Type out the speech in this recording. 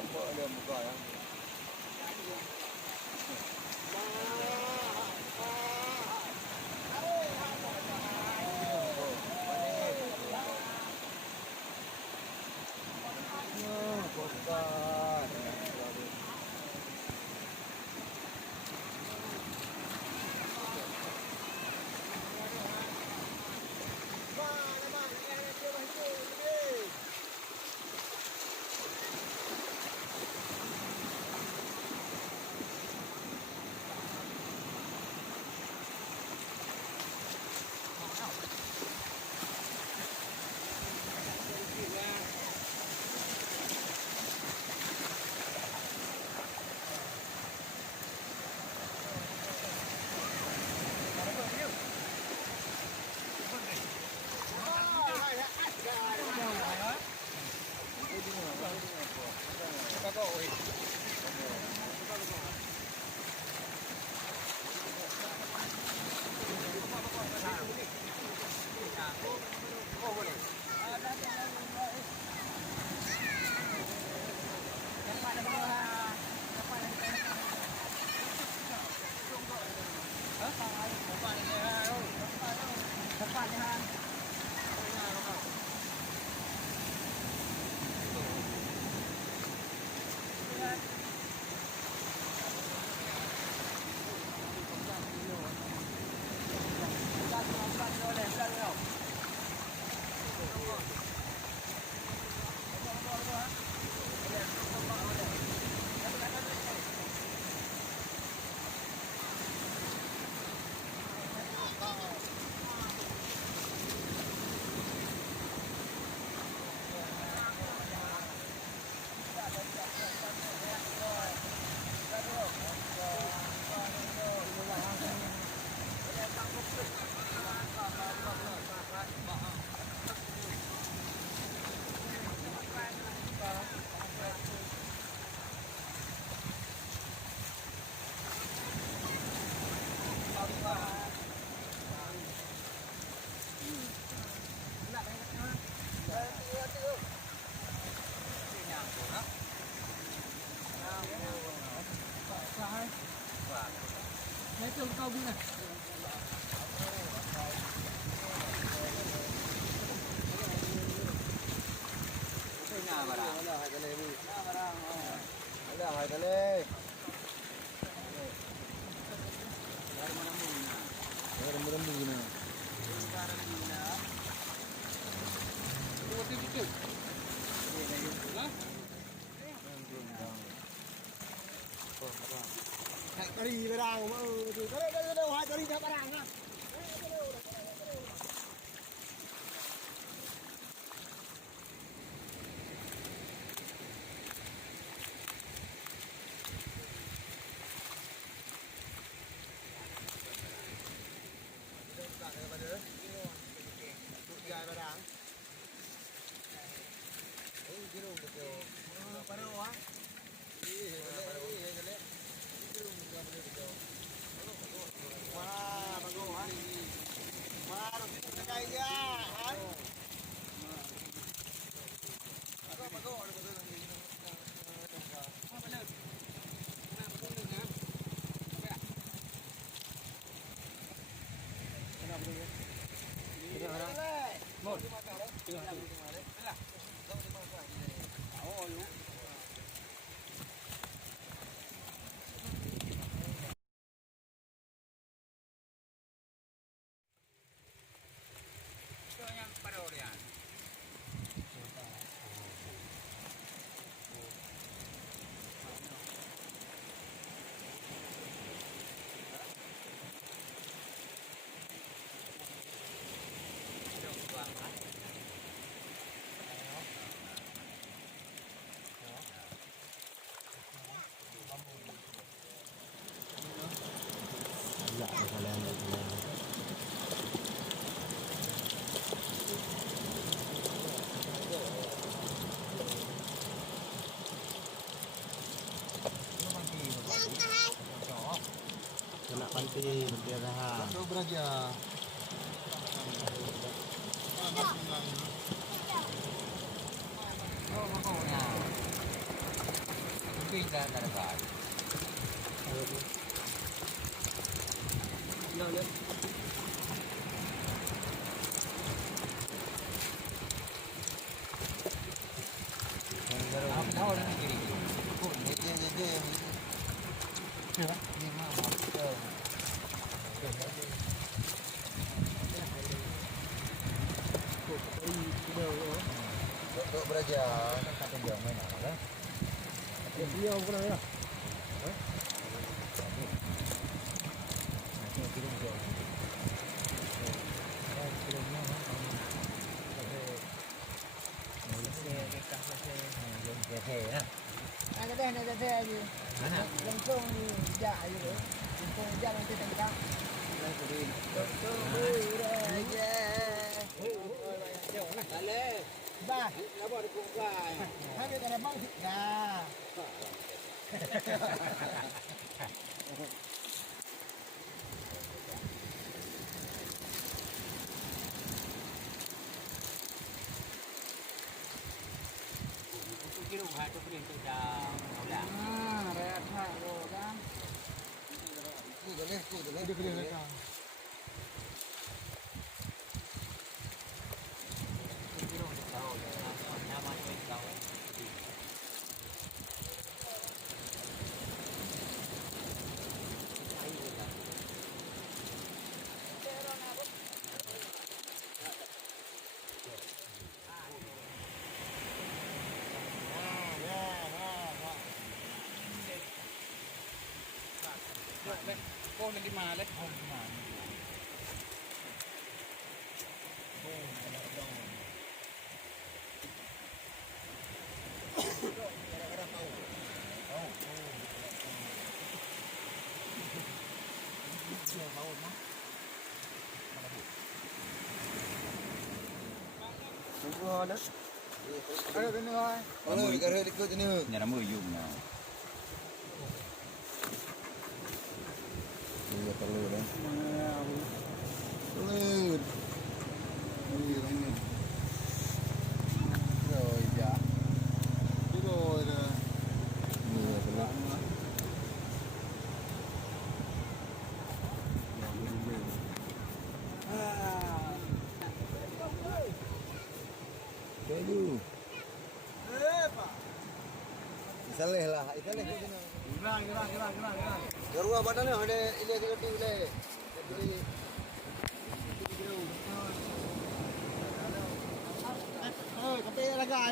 Nampak dia muka ya. Lấy trường câu đi này. Nhà bà đang. Ada hai kali. Ada hai kali. Rembu-rembu gini. Dua titik tu. Hai kali barang. Ada hai kali dah barang ah. Dài bà đảng. Cái đồ được rồi. Bà đâu á? Wah, bagus ha. Wah, cái cây ra. Hả? Bagus. Một. putih berdarah. Satu beraja. Oh, makanya. Mungkin dah dapat. Yo yo. Apa tahu ni kiri. Pun dia. Siapa? Ni mah betul. Dok beraja kata dia main lah. Dia bukan ya. Ada aja. Mana? Langsung ja aja. Langsung ja nanti tengkap. Balik. Bah, Kenapa ada kumpulan? ada kena bang dah. Kira rumah tu pun itu dah mula. Rehat lo kan. Ni boleh, boleh. Dia kena rehat. Kira untuk tahu nama ni tahu. Kau nak di mana? Tunggu ada. Ada kena ai. Kalau dekat ikut ni. Nhà nó mười dùng nào Iya telur dah. Telur. Ini. Rồi dạ. Rồi dah. Iya telur. Keju. Pak. Isaleh lah, isaleh ke sana. Gerak. Garua badan ni ada ile kati ile. Jadi Kata lagi